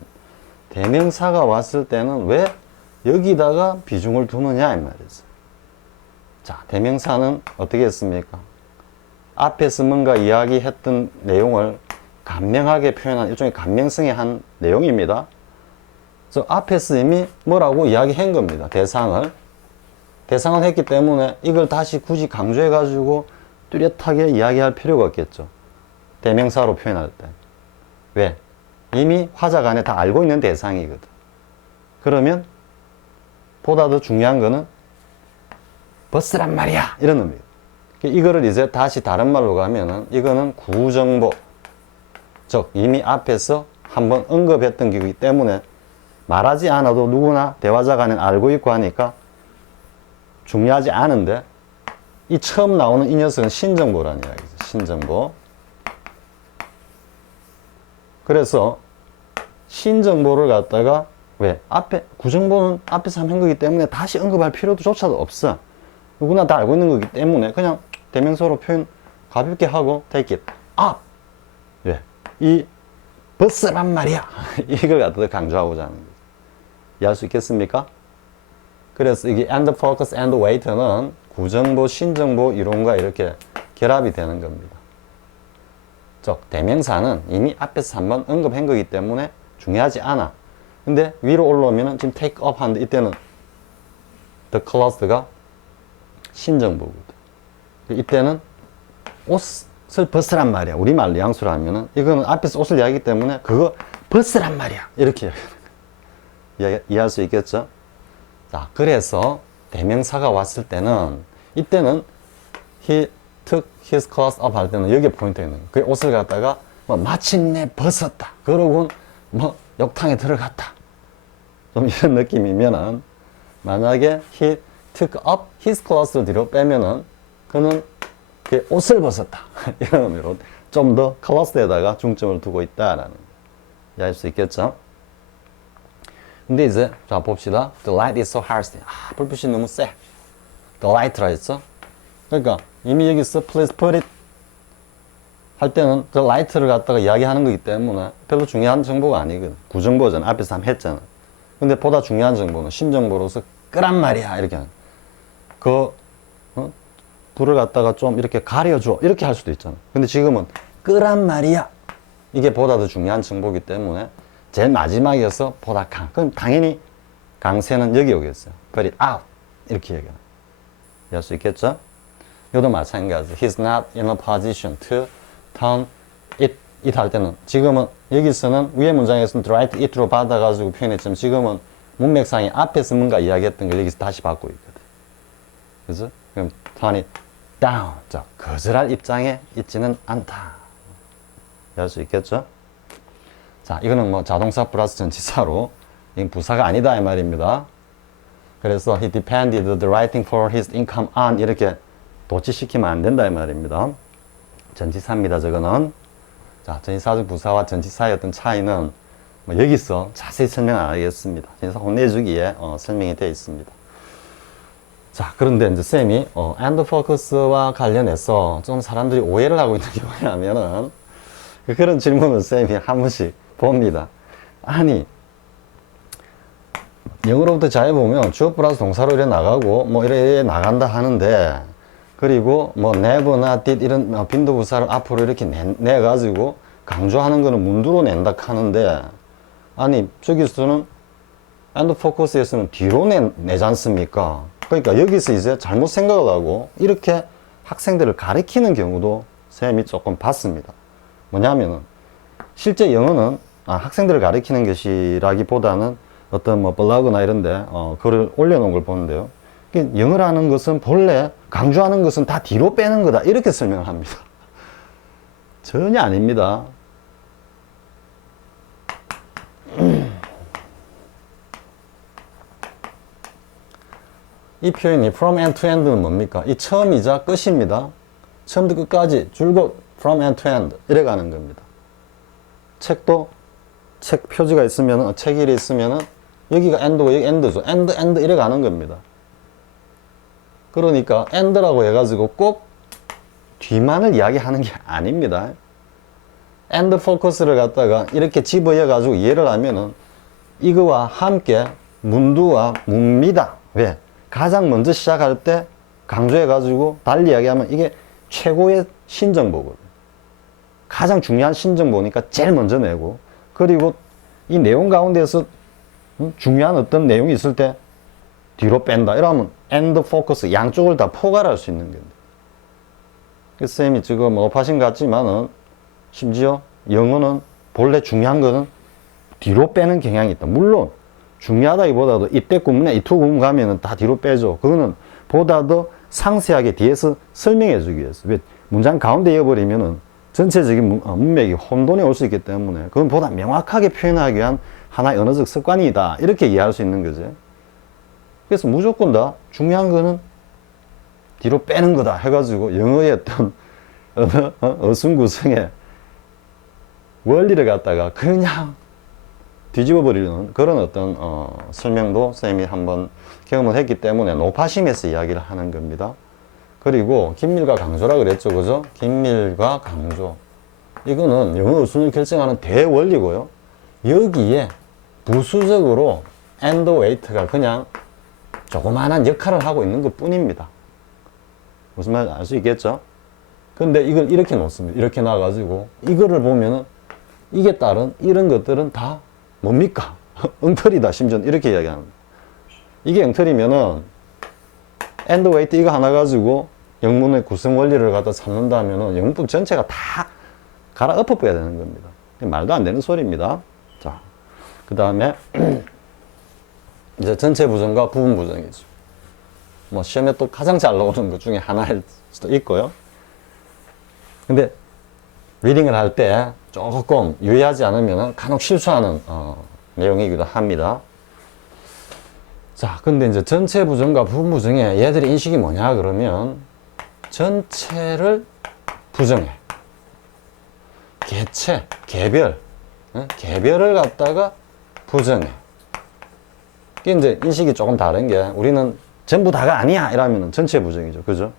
왜 여기다가 비중을 두느냐 이 말이죠. 자, 대명사는 어떻게 했습니까? 앞에서 뭔가 이야기했던 내용을 간명하게 표현한 일종의 간명성의 한 내용입니다. 그래서 앞에서 이미 뭐라고 이야기한 겁니다. 대상을 했기 때문에 이걸 다시 굳이 강조해가지고 뚜렷하게 이야기할 필요가 없겠죠. 대명사로 표현할 때. 왜? 이미 화작 안에 다 알고 있는 대상이거든. 그러면 보다 더 중요한 거는 버스란 말이야 이런 의미예요. 이거를 이제 다시 다른 말로 가면은 이거는 구정보, 즉 이미 앞에서 한번 언급했던 거기 때문에 말하지 않아도 누구나 대화자 간에 알고 있고 하니까 중요하지 않은데, 이 처음 나오는 이 녀석은 신정보라는 이야기죠. 신정보. 그래서 신정보를 갖다가 왜 앞에 구정보는 앞에서 한 거기 때문에 다시 언급할 필요조차도 없어. 누구나 다 알고 있는 거기 때문에 그냥 대명사로 표현 가볍게 하고 take it up. 왜? 이 버스란 말이야. 이걸 갖다 강조하고자 하는 거죠. 이해할 수 있겠습니까? 그래서 이게 and focus and wait는 구정보, 신정보 이론과 이렇게 결합이 되는 겁니다. 즉 대명사는 이미 앞에서 한번 언급한 거기 때문에 중요하지 않아. 근데 위로 올라오면은 지금 take up 하는데 이때는 the closed가 신정보거든. 이때는 옷을 벗으란 말이야. 우리말 뉘앙스로 하면은 이거는 앞에서 옷을 이야기하기 때문에 그거 벗으란 말이야. 이렇게 이해할 수 있겠죠? 자, 그래서 대명사가 왔을 때는 이때는 he took his clothes up 할 때는 여기에 포인트가 있는 거예요. 그 옷을 갖다가 뭐 마침내 벗었다. 그러고 뭐 욕탕에 들어갔다. 좀 이런 느낌이면은 만약에 he took up his clothes를 뒤로 빼면은 그는 그 옷을 벗었다. 이런 의미로 좀 더 clothes에다가 중점을 두고 있다라는 거 이해할 수 있겠죠? 근데 이제 자 봅시다. The light is so harsh. 불빛이 너무 세. The light라 했죠? 그러니까 이미 여기서 please put it 할 때는 the light를 갖다가 이야기하는 거기 때문에 별로 중요한 정보가 아니거든. 구정보잖아. 앞에서 한번 했잖아. 근데 보다 중요한 정보는 신정보로서 끄란 말이야. 이렇게 하는. 불을 갖다가 좀 이렇게 가려줘. 이렇게 할 수도 있잖아. 근데 지금은 끄란 말이야. 이게 보다 더 중요한 정보이기 때문에 제일 마지막이어서 보다 강. 그럼 당연히 강세는 여기 오겠어요. Put it out. 이렇게 얘기하는. 이해할 수 있겠죠? 이것도 마찬가지. He's not in a position to turn it 할 때는 지금은 여기서는 위에 문장에서는 write it로 받아가지고 표현했지만 지금은 문맥상에 앞에서 뭔가 이야기했던 걸 여기서 다시 받고 있거든. 그죠? 그럼 turn it down. 자, 거절할 입장에 있지는 않다. 이해할 수 있겠죠? 자, 이거는 뭐 자동사 플러스 전치사로 이건 부사가 아니다 이 말입니다. 그래서 he depended the writing for his income on 이렇게 도치시키면 안 된다 이 말입니다. 전치사입니다. 저거는. 자, 전치사적 부사와 전치사의 어떤 차이는 뭐 여기서 자세히 설명 안 하겠습니다. 전치사 혼내주기에 설명이 되어 있습니다. 자, 그런데 이제 쌤이 and focus와 관련해서 좀 사람들이 오해를 하고 있는 게 뭐냐면은 그런 질문을 쌤이 한 번씩 봅니다. 아니 영어로부터 잘 보면 주어 플러스 동사로 이래 나가고 뭐 이래 나간다 하는데 그리고 뭐 never나 did 이런 빈도부사를 앞으로 이렇게 내가지고 강조하는 거는 문두로 낸다 하는데 아니 저기서는 and focus에서는 뒤로 내지 않습니까? 그러니까 여기서 이제 잘못 생각을 하고 이렇게 학생들을 가리키는 경우도 쌤이 조금 봤습니다. 뭐냐면은 실제 영어는 학생들을 가리키는 것이라기보다는 어떤 뭐 블로그나 이런데 글을 올려놓은 걸 보는데요. 영어라는 것은 본래 강조하는 것은 다 뒤로 빼는 거다 이렇게 설명을 합니다. 전혀 아닙니다. 이 표현이 from end to end는 뭡니까? 이 처음이자 끝입니다. 처음부터 끝까지 줄곧 from end to end 이래 가는 겁니다. 책도 책 표지가 있으면 책일이 있으면은 여기가 end고 여기 end죠. end 이래 가는 겁니다. 그러니까 end라고 해가지고 꼭 뒤만을 이야기하는 게 아닙니다. and focus를 갖다가 이렇게 집어여 가지고 이해를 하면은 이거와 함께 문두와 묵니다. 왜? 가장 먼저 시작할 때 강조해 가지고 달리 이야기하면 이게 최고의 신정보거든. 가장 중요한 신정보니까 제일 먼저 내고, 그리고 이 내용 가운데서 중요한 어떤 내용이 있을 때 뒤로 뺀다. 이러면 and focus 양쪽을 다 포괄할 수 있는 건데. 그래서 쌤이 지금 업하신 것 같지만은 심지어 영어는 본래 중요한 거는 뒤로 빼는 경향이 있다. 물론 중요하다기보다도 이때 구문에 이투 구문 가면은 다 뒤로 빼죠. 그거는 보다 더 상세하게 뒤에서 설명해 주기 위해서. 왜? 문장 가운데 이어버리면은 전체적인 문맥이 혼돈이 올 수 있기 때문에 그건 보다 명확하게 표현하기 위한 하나의 언어적 습관이다. 이렇게 이해할 수 있는 거죠. 그래서 무조건 다 중요한 거는 뒤로 빼는 거다 해가지고 영어의 어떤 어순구성의 원리를 갖다가 그냥 뒤집어 버리는 그런 어떤 설명도 쌤이 한번 경험을 했기 때문에 노파심에서 이야기를 하는 겁니다. 그리고 긴밀과 강조라 그랬죠, 그죠? 긴밀과 강조, 이거는 영어 어순을 결정하는 대원리고요. 여기에 부수적으로 and wait가 그냥 조그마한 역할을 하고 있는 것 뿐입니다. 무슨 말인지 알 수 있겠죠? 근데 이걸 이렇게 놓습니다. 이렇게 놔가지고 이거를 보면은 이게 따른 이런 것들은 다 뭡니까? 엉터리다. 심지어 이렇게 이야기합니다. 이게 엉터리면은 and wait 이거 하나 가지고 영문의 구성 원리를 갖다 찾는다면은 영문 전체가 다 갈아 엎어버려야 되는 겁니다. 말도 안 되는 소리입니다. 자, 그 다음에 이제 전체 부정과 부분 부정이죠. 뭐 시험에 또 가장 잘 나오는 것 중에 하나일 수도 있고요. 근데 리딩을 할 때 조금 유의하지 않으면 간혹 실수하는 내용이기도 합니다. 자, 근데 이제 전체 부정과 부분 부정에 얘들의 인식이 뭐냐 그러면 전체를 부정해. 개체, 개별, 개별을 갖다가 부정해. 이게 이제 인식이 조금 다른 게 우리는 전부 다가 아니야 이러면 전체 부정이죠. 그죠?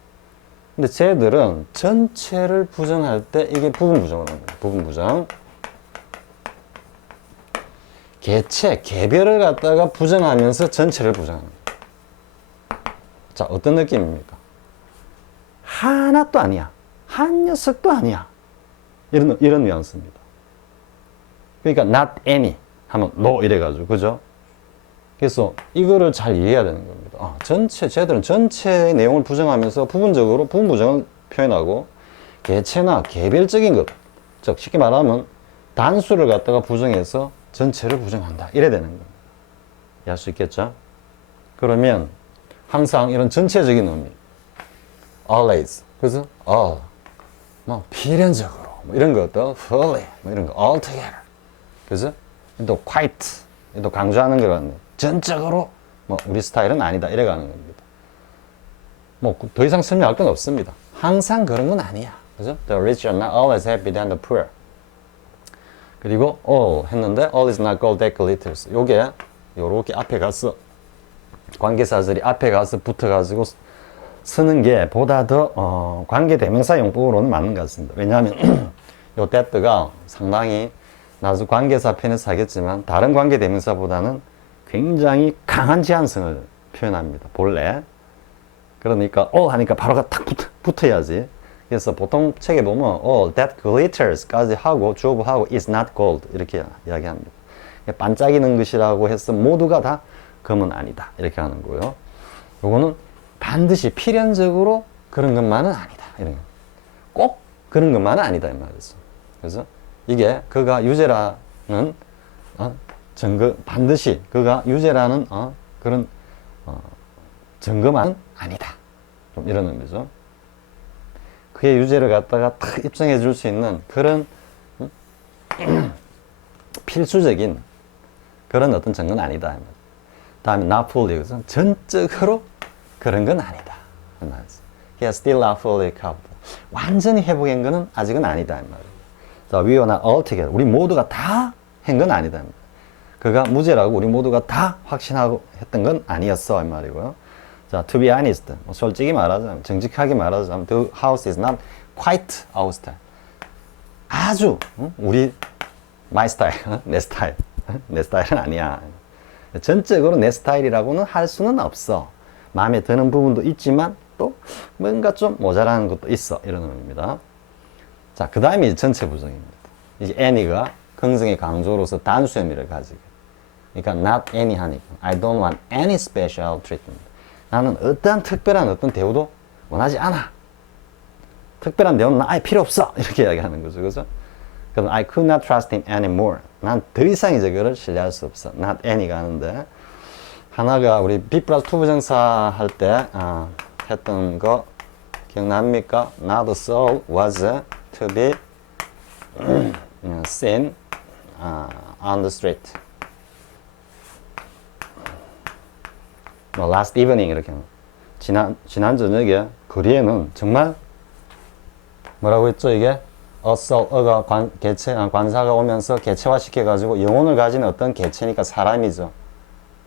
근데 쟤들은 전체를 부정할 때 이게 부분 부정을 하는 거예요. 부분 부정. 개체, 개별을 갖다가 부정하면서 전체를 부정하는 거예요. 자, 어떤 느낌입니까? 하나도 아니야. 한 녀석도 아니야. 이런 뉘앙스입니다. 그러니까 not any 하면 no 이래가지고, 그죠? 그래서 이거를 잘 이해해야 되는 겁니다. 쟤들은 전체의 내용을 부정하면서 부분적으로 부분 부정을 표현하고 개체나 개별적인 것, 즉 쉽게 말하면 단수를 갖다가 부정해서 전체를 부정한다. 이래야 되는 겁니다. 이해할 수 있겠죠? 그러면 항상 이런 전체적인 의미, always, 그래서 all, 뭐 필연적으로, 뭐 이런 것도 fully, 뭐 이런 거 altogether, 그래서 또 quite, 또 강조하는 거는 전적으로 뭐 우리 스타일은 아니다 이래가는 겁니다. 뭐 더 이상 설명할 건 없습니다. 항상 그런 건 아니야, 그죠? The rich are not always happy than the poor. 그리고 all 했는데 all is not gold that glitters. 요게 요렇게 앞에 가서 관계사절이 앞에 가서 붙어가지고 쓰는 게 보다 더 관계대명사 용법으로는 맞는 것 같습니다. 왜냐하면 요 that가 상당히 나중 관계사 편에서 하겠지만 다른 관계대명사보다는 굉장히 강한 제한성을 표현합니다. 본래. 그러니까 all 하니까 바로가 탁 붙어야지. 그래서 보통 책에 보면 all that glitters까지 하고 주어하고 is not gold 이렇게 이야기합니다. 반짝이는 것이라고 해서 모두가 다 금은 아니다 이렇게 하는 거고요. 요거는 반드시 필연적으로 그런 것만은 아니다. 이런 거. 꼭 그런 것만은 아니다 이 말이죠. 그래서 이게 그가 유죄라는 증거, 반드시 그가 유죄라는 그런 증거만은 아니다. 좀 이런 의미죠. 그의 유죄를 갖다가 탁 입증해 줄 수 있는 그런 필수적인 그런 어떤 증거는 아니다. 다음에 not fully, 그래서 전적으로 그런 건 아니다. He is still not fully recovered. 완전히 회복한 거는 아직은 아니다. 자, we are not altogether. 우리 모두가 다 한 건 아니다. 그가 무죄라고 우리 모두가 다 확신하고 했던 건 아니었어. 이 말이고요. 자, to be honest. 솔직히 말하자면, 정직하게 말하자면, the house is not quite our style. 아주 우리 마이 스타일, 내 스타일, 내 스타일은 아니야. 전적으로 내 스타일이라고는 할 수는 없어. 마음에 드는 부분도 있지만 또 뭔가 좀 모자라는 것도 있어. 이런 의미입니다. 자, 그 다음에 이제 전체 부정입니다. 이제 any가 긍정의 강조로서 단수 의미를 가지게. 그러니까 not any 하니까 I don't want any special treatment. 나는 어떠한 특별한 어떤 대우도 원하지 않아. 특별한 대우는 나 아예 필요 없어. 이렇게 이야기하는 거죠. 그죠? 그럼 I could not trust him anymore. 난 더 이상 이제 그를 신뢰할 수 없어. not any가 하는데 하나가 우리 B 플러스 2 부정사 할 때 했던 거 기억납니까? Not a soul was to be seen on the street. 뭐 last evening 이렇게 지난 저녁에 거리에는 정말 뭐라고 했죠 이게? 어가 관사가 오면서 개체화 시켜가지고 영혼을 가진 어떤 개체니까 사람이죠.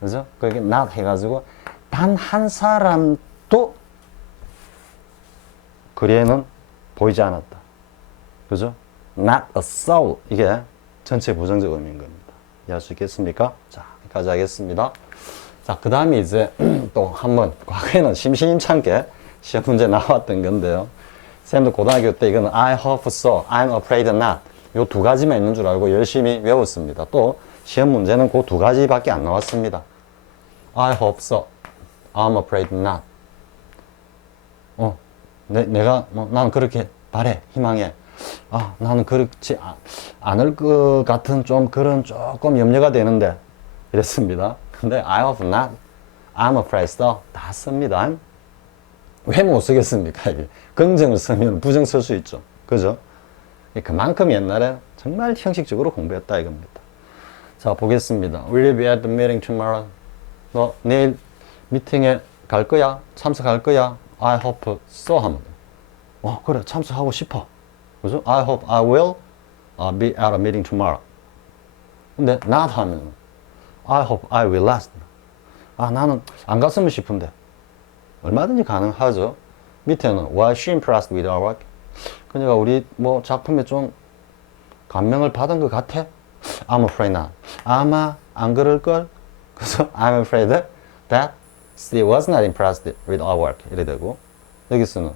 그죠? 그게 not 해가지고 단 한 사람도 거리에는 보이지 않았다. 그죠? not a soul. 이게 전체 부정적 의미인 겁니다. 이해할 수 있겠습니까? 자, 여기까지 하겠습니다. 자, 그 다음에 이제 또 한번 과거에는 심심찮게 시험 문제 나왔던 건데요. 쌤도 고등학교 때 이거는 I hope so, I'm afraid not. 요 두 가지만 있는 줄 알고 열심히 외웠습니다. 또 시험 문제는 그 두 가지밖에 안 나왔습니다. I hope so, I'm afraid not. 내가 나는 그렇게 바래, 희망해. 나는 그렇지 않을 것 같은 좀 그런 조금 염려가 되는데 이랬습니다. 근데 I hope not, I'm afraid so 다 씁니다. 왜 못 쓰겠습니까? 이게 긍정을 쓰면 부정 쓸 수 있죠. 그죠? 그만큼 옛날에 정말 형식적으로 공부했다 이겁니다. 자, 보겠습니다. Will you be at the meeting tomorrow? 너 내일 미팅에 갈 거야? 참석할 거야? I hope so 하면 돼. 그래, 참석하고 싶어. 그죠? I hope I will be at a meeting tomorrow. 근데 not 하면 I hope I will not. 나는 안 갔으면 싶은데. 얼마든지 가능하죠. 밑에는 Was she impressed with our work? 그녀가 우리 작품에 좀 감명을 받은 것 같아? I'm afraid not. 아마 안 그럴걸? 그래서 I'm afraid that she was not impressed with our work. 이래 되고 여기서는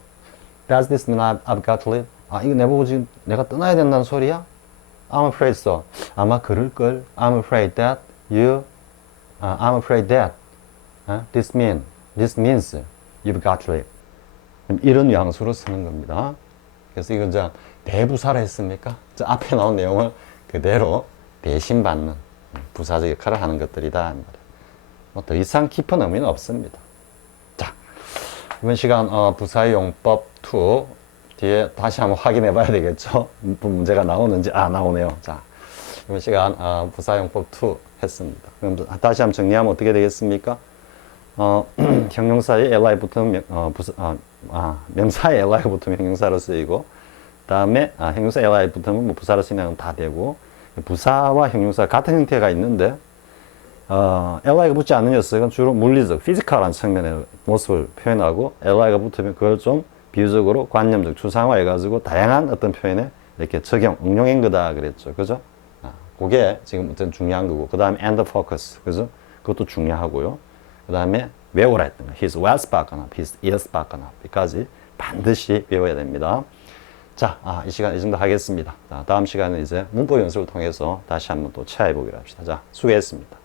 Does this mean I've got to leave? 이거 내보고 지금 내가 떠나야 된다는 소리야? I'm afraid so. 아마 그럴걸? I'm afraid that I'm afraid that this means you've got to leave. 이런 뉘앙스로 쓰는 겁니다. 그래서 이건 자 대부사를 했습니까? 저 앞에 나온 내용을 그대로 대신받는 부사적 역할을 하는 것들이다. 더 이상 깊은 의미는 없습니다. 자, 이번 시간 부사의 용법 2 뒤에 다시 한번 확인해 봐야 되겠죠? 문제가 나오는지. 나오네요. 자, 이번 시간 부사의 용법 2 했습니다. 그럼 다시 한번 정리하면 어떻게 되겠습니까? 형용사의 li 붙으면 명사의 li가 붙으면 형용사로 쓰이고, 다음에 형용사 li 붙으면 부사로 쓰이는 다 되고, 부사와 형용사 같은 형태가 있는데 li가 붙지 않는 녀석은 주로 물리적, 피지컬한 측면의 모습을 표현하고, li가 붙으면 그걸 좀 비유적으로 관념적, 추상화해가지고 다양한 어떤 표현에 이렇게 적용, 응용한 거다 그랬죠. 그죠? 그게 지금 어떤 중요한 거고, 그 다음에 and focus, 그죠? 그것도 중요하고요. 그 다음에 외우라 했던 거. His well spoken up, his ill spoken up. 여기까지 반드시 외워야 됩니다. 자, 이 시간 이 정도 하겠습니다. 자, 다음 시간은 이제 문법 연습을 통해서 다시 한번 또 체화해 보기로 합시다. 자, 수고했습니다.